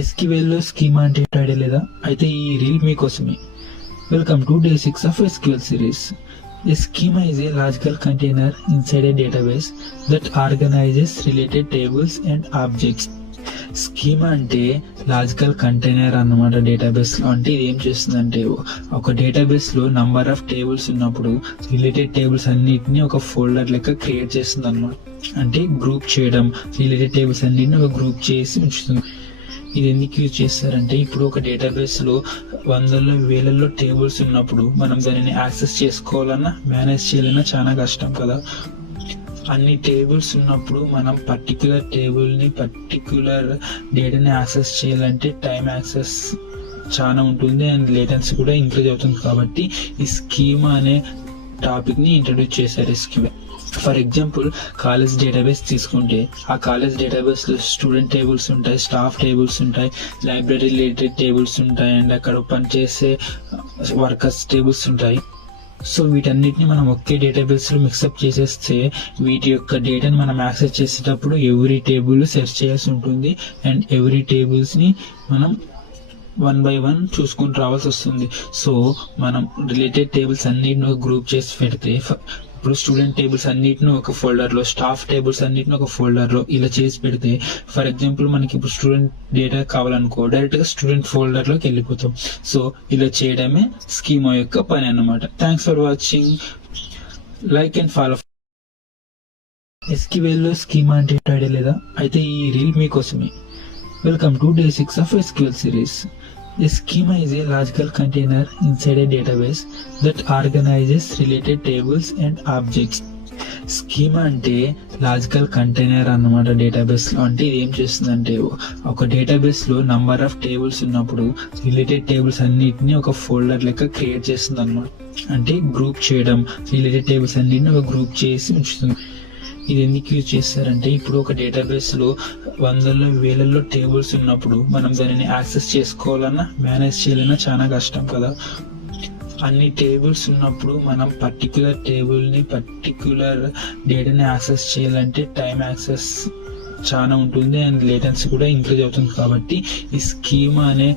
ఎస్క్యూఎల్లో schema అంటే ఏంటో idea లేదా? అయితే ఈ రీల్ మీకోసమే. Welcome to day 6 of SQL series. A schema is a logical container inside a database that organizes related tables and objects. Schema అంటే logical container అన్నమాట. Database లో అంటే ఇది ఏం చేస్తుందంటే, ఒక డేటాబేస్ లో నంబర్ ఆఫ్ టేబుల్స్ ఉన్నప్పుడు రిలేటెడ్ టేబుల్స్ అన్నిటిని ఒక ఫోల్డర్ లెక్క క్రియేట్ చేస్తుంది అన్నమాట. అంటే గ్రూప్ చేయడం, రిలేటెడ్ టేబుల్స్ అన్నిటిని ఒక గ్రూప్ చేసి ఉంచుతుంది. ఇది ఎందుకు యూజ్ చేస్తారంటే, ఇప్పుడు ఒక డేటాబేస్ లో వందల్లో వేలల్లో టేబుల్స్ ఉన్నప్పుడు మనం దానిని యాక్సెస్ చేసుకోవాలన్నా మేనేజ్ చేయాలన్నా చాలా కష్టం కదా. అన్ని టేబుల్స్ ఉన్నప్పుడు మనం పర్టికులర్ టేబుల్ని పర్టికులర్ డేటాని యాక్సెస్ చేయాలంటే టైం యాక్సెస్ చాలా ఉంటుంది అండ్ లేటెన్సీ కూడా ఇంక్రీజ్ అవుతుంది. కాబట్టి ఈ స్కీమా అనే టాపిక్ని ఇంట్రడ్యూస్ చేశారు SQL. For example, college database తీసుకుంటే ఆ కాలేజ్ డేటాబేస్లో స్టూడెంట్ టేబుల్స్ ఉంటాయి, స్టాఫ్ టేబుల్స్ ఉంటాయి, లైబ్రరీ రిలేటెడ్ టేబుల్స్ ఉంటాయి అండ్ అక్కడ పనిచేసే వర్కర్స్ టేబుల్స్ ఉంటాయి. సో వీటన్నిటిని మనం ఒకే డేటాబేస్లో మిక్సప్ చేసేస్తే వీటి యొక్క డేటాని మనం యాక్సెస్ చేసేటప్పుడు ఎవ్రీ టేబుల్ సెర్చ్ చేయాల్సి ఉంటుంది అండ్ ఎవ్రీ టేబుల్స్ని మనం 1 by 1 చూసుకుంటూ రావాల్సి వస్తుంది. సో మనం రిలేటెడ్ టేబుల్స్ అన్నిటిని ఒక గ్రూప్ చేసి పెడితే, ఇప్పుడు స్టూడెంట్ టేబుల్స్ అన్నిటిని ఒక ఫోల్డర్లో, స్టాఫ్ టేబుల్స్ అన్నిటిని ఒక ఫోల్డర్లో ఇలా చేసి పెడితే, ఫర్ ఎగ్జాంపుల్ మనకి ఇప్పుడు స్టూడెంట్ డేటా కావాలనుకో డైరెక్ట్గా స్టూడెంట్ ఫోల్డర్లోకి వెళ్ళిపోతాం. సో ఇలా చేయడమే స్కీమా యొక్క పని అన్నమాట. Thanks for watching. Like and follow. ఎస్క్యూఎల్లో స్కీమా అంటే ఏంటో ఐడియా లేదా? అయితే ఈ రీల్ మీకోసమే. Welcome to day 6 of SQL series. A schema is a logical container inside a database that organizes related tables and objects. Schema అంటే logical container అన్నమాట. Database లో అంటే ఇది ఏం చేస్తుందంటే, ఒక డేటాబేస్ లో నంబర్ ఆఫ్ టేబుల్స్ ఉన్నప్పుడు రిలేటెడ్ టేబుల్స్ అన్నిటిని ఒక ఫోల్డర్ లెక్క క్రియేట్ చేస్తుంది అన్నమాట. అంటే గ్రూప్ చేయడం, రిలేటెడ్ టేబుల్స్ అన్నిటిని ఒక గ్రూప్ చేసి ఉంచుతుంది. ఇది ఎందుకు యూజ్ చేస్తారంటే, ఇప్పుడు ఒక డేటాబేస్ లో వందల్లో వేలల్లో టేబుల్స్ ఉన్నప్పుడు మనం దానిని యాక్సెస్ చేసుకోవాలన్నా మేనేజ్ చేయాలన్నా చాలా కష్టం కదా. అన్ని టేబుల్స్ ఉన్నప్పుడు మనం పర్టికులర్ టేబుల్ని పర్టికులర్ డేటాని యాక్సెస్ చేయాలంటే టైం యాక్సెస్ చాలా ఉంటుంది అండ్ లేటెన్సీ కూడా ఇంక్రీజ్ అవుతుంది. కాబట్టి ఈ స్కీమా అనే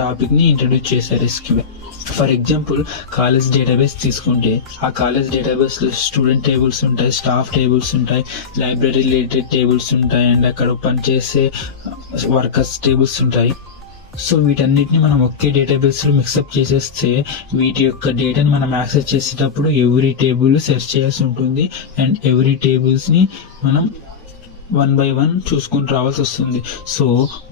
టాపిక్ని ఇంట్రడ్యూస్ చేశారు SQL. For example, college database తీసుకుంటే ఆ కాలేజ్ డేటాబేస్లో స్టూడెంట్ టేబుల్స్ ఉంటాయి, స్టాఫ్ టేబుల్స్ ఉంటాయి, లైబ్రరీ రిలేటెడ్ టేబుల్స్ ఉంటాయి అండ్ అక్కడ పనిచేసే వర్కర్స్ టేబుల్స్ ఉంటాయి. సో వీటన్నిటిని మనం ఒకే డేటాబేస్లో మిక్సప్ చేసేస్తే వీటి యొక్క డేటాని మనం యాక్సెస్ చేసేటప్పుడు ఎవ్రీ టేబుల్ సెర్చ్ చేయాల్సి ఉంటుంది అండ్ ఎవ్రీ టేబుల్స్ని మనం 1 by 1 చూసుకుంటూ రావాల్సి వస్తుంది. సో